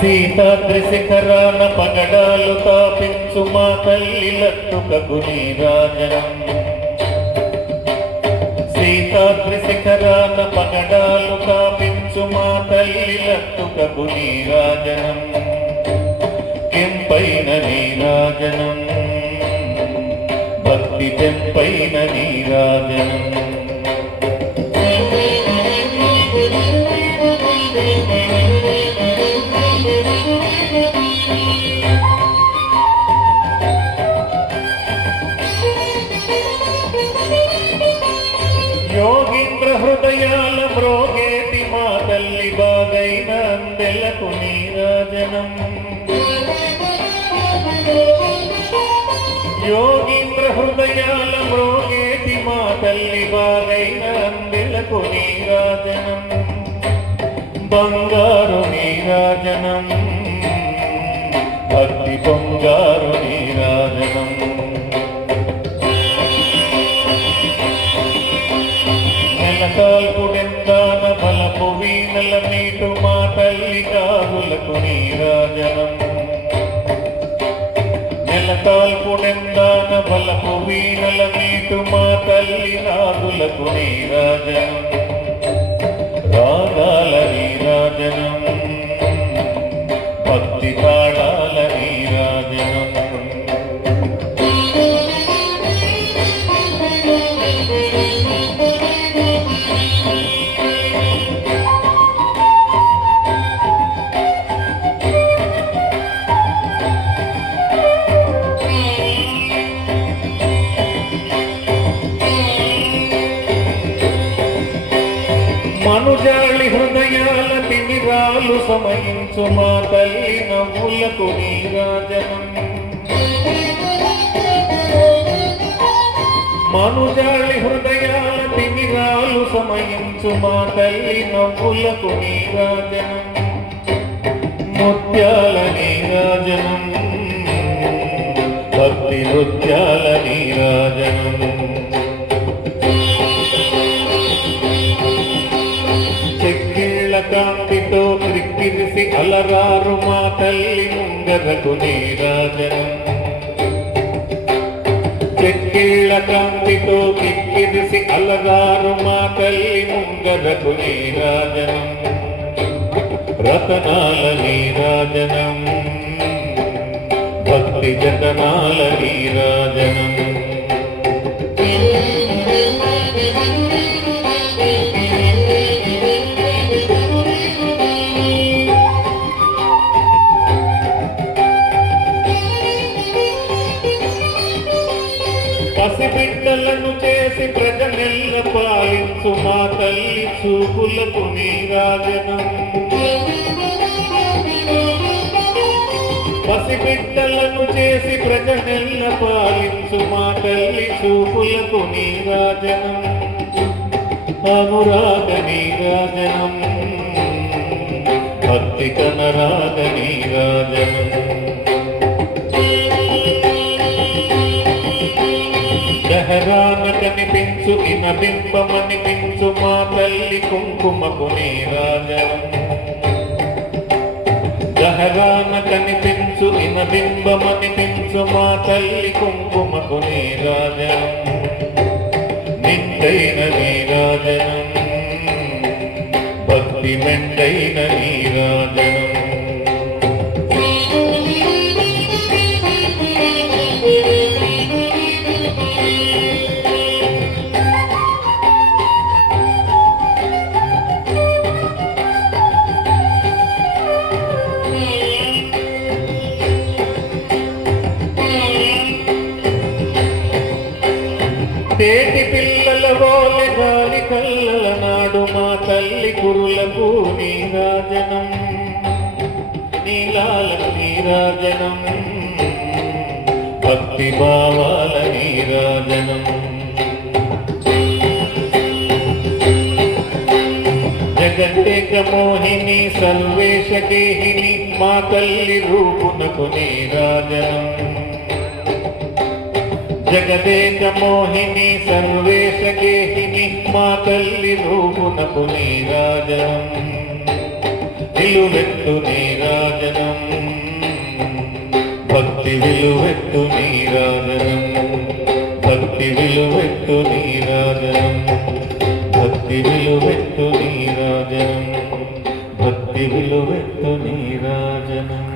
సీతాద్రి శిఖరాన పగడాలు తాపించు మా తల్లి లత్తుకకు నీరాజనం. సీతాద్రి శిఖరాన పగడాలు తాపించు మా తల్లి లత్తుకకు నీరాజనం. కెంపైన నీరాజనం, భక్తి తెంపైన నీరాజనం. యోగీంద్ర హృదయాల మ్రోగేటి మా తల్లి బాగైన అందెలకు నీరాజనం. యోగీంద్ర హృదయాల మ్రోగేటి మా తల్లి బాగైన అందెలకు నీరాజనం. బంగారు నీరాజనం, భక్తి బంగారు నీరాజనం. నెలకాల్పుడెందాన బలపు వీణల నీటు మా తల్లి గాజులకు నీరాజనం. నెలకాల్పుడెందాన బలపు వీణల నీటు మా తల్లి గాజులకు నీరాజనం. రాగాల నీరాజనం, భక్తి తాళాల నీరాజనం. మనుజాళి హృదయాల తిమిరాలు సమయించు మా తల్లి నవ్వులకు నీరాజనం. మనుజాళి హృదయాల తిమిరాలు సమయించు మా తల్లి నవ్వులకు నీరాజనం. ముత్యాల నీరాజనం, భక్తి నృత్యాల నీరాజనం. కాంతితో క్రిక్కిరిసి అలరారు మా తల్లి ముంగరకు నీరాజనం. చెక్కిళ్ళ కాంతితో క్రిక్కిరిసి అలరారు మా తల్లి ముంగరకు నీరాజనం. రతనాల నీరాజనం, భక్తి జతనాల నీరాజనం. పసిబిడ్డలను చేసి ప్రజనెల్ల పాలించు మా తల్లి చూపులకు నీరాజనం. పసిబిడ్డలను చేసి ప్రజనెల్ల పాలించు మా తల్లి చూపులకు నీరాజనం. అనురాగ నీరాజనం, భక్తి కనరాగ నీరాజనం. దహరాన కనిపించు ఇన బింబమనిపించు మా తల్లి కుంకుమకు నీరాజనం. దహరాన కనిపించు ఇన బింబమనిపించు మా తల్లి కుంకుమకు నీరాజనం. నిండైన నీరాజనం, భక్తి మెండైన నీరాజనం. తేటి పిల్లల వోలె గాలి కల్లల నాడు మా తల్లి కురులకు నీరాజనం. నీలాల నీరాజనం, భక్తి భావాల నీరాజనం. జగదేక మోహిని సర్వేశ గేహిని మా తల్లి రూపునకు నీరాజనం. జగదేక మోహిని సర్వేశ గేహిని మా తల్లి రూపునకు నీరాజనం. నిలువెత్తు నీరాజనం. నీరాజనం భక్తి విలువెత్తు నీరాజనం భక్తి విలువెత్తు నీరాజనం భక్తి విలువెత్తు నీరాజనం భక్తి విలువెత్తు నీరాజనం